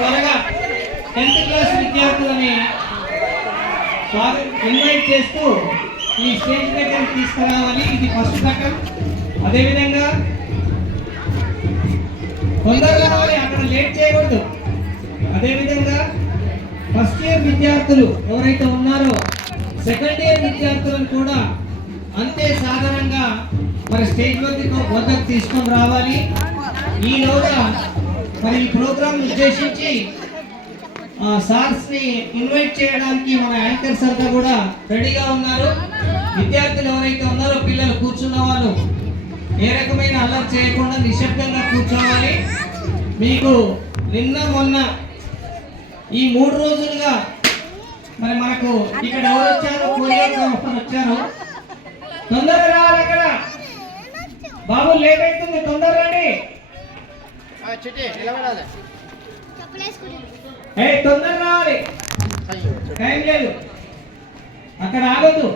త్వరగా 10th class విద్యార్థులని invite చేస్తూ ఈ స్టేజ్ దగ్గర తీసుకురావాలి. ఇది ఫస్ట్ ఘట్టం. అదేవిధంగా తొందరగా అక్కడ లేట్ చేయకూడదు. అదేవిధంగా ఫస్ట్ ఇయర్ విద్యార్థులు ఎవరైతే ఉన్నారో సెకండ్ ఇయర్ విద్యార్థులను కూడా అంతే సాధారణంగా మరి స్టేజ్ వద్దకు తీసుకొని రావాలి. ఈలోగా మరి ఈ ప్రోగ్రాం ఉద్దేశించి సార్స్ ని ఇన్వైట్ చేయడానికి మన యాంకర్స్ అంతా కూడా రెడీగా ఉన్నారు. విద్యార్థులు ఎవరైతే ఉన్నారో పిల్లలు కూర్చున్న వాళ్ళు ఏ రకమైన అల్లరి చేయకుండా నిశ్శబ్దంగా కూర్చోవాలి. మీకు నిన్న మొన్న ఈ 3 రోజులుగా మరి మనకు ఇక్కడ ఎవరు వచ్చారు, వచ్చారు. తొందరగా రావాలి. అక్కడ బాబు లేట్ అవుతుంది, తొందర రండి. తొందర రావాలి, టైం లేదు. అక్కడ ఆగొద్దు.